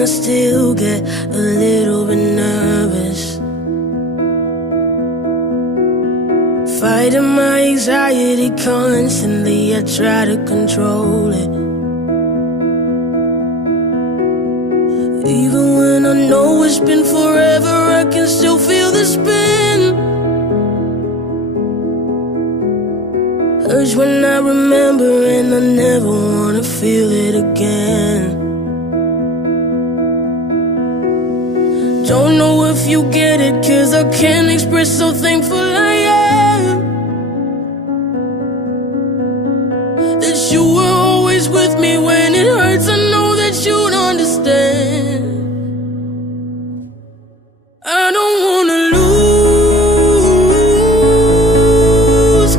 I still get a little bit nervous. Fighting my anxiety constantly, I try to control it. Even when I know it's been forever, I can still feel the spin. Urge when I remember, and I never wanna feel it again. Don't know if you get it, 'cause I can't express how thankful I am that you were always with me when it hurts. I know that you'd understand. I don't wanna lose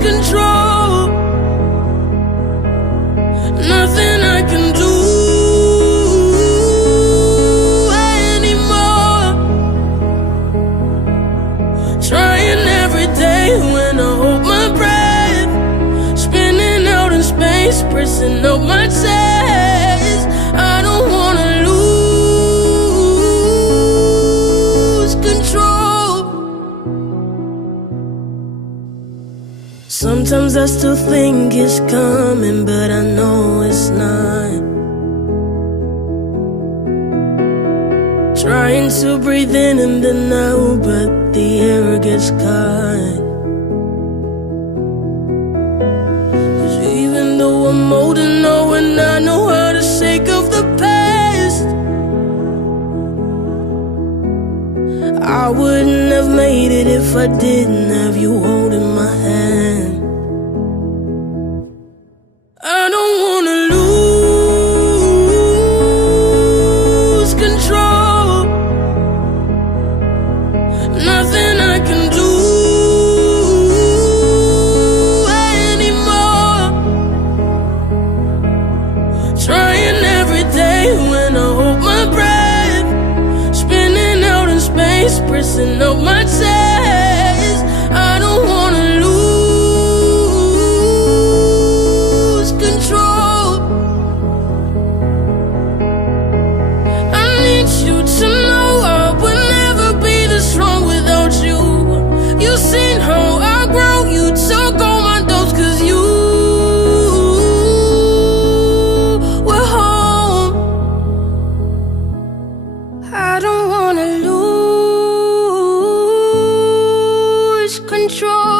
control. Nothing I can do anymore. Trying every day when I hold my breath, spinning out in space, pressing up my chest. I don't wanna lose control. Sometimes I still think it's coming, but I know it's not. Trying to breathe in and then out, but the air gets caught. 'Cause even though I'm older now and I know how to shake off the past, I wouldn't have made it if I didn't have you holding my hand. I don't wanna lose control. Nothing I can do anymore. Trying every day when I hold my breath, spinning out in space, pressing up my chest. I don't wanna lose control. I need you to know I would never be this strong without you. You seen how I grow, you took all my dose, 'cause you were home. I don't wanna lose control.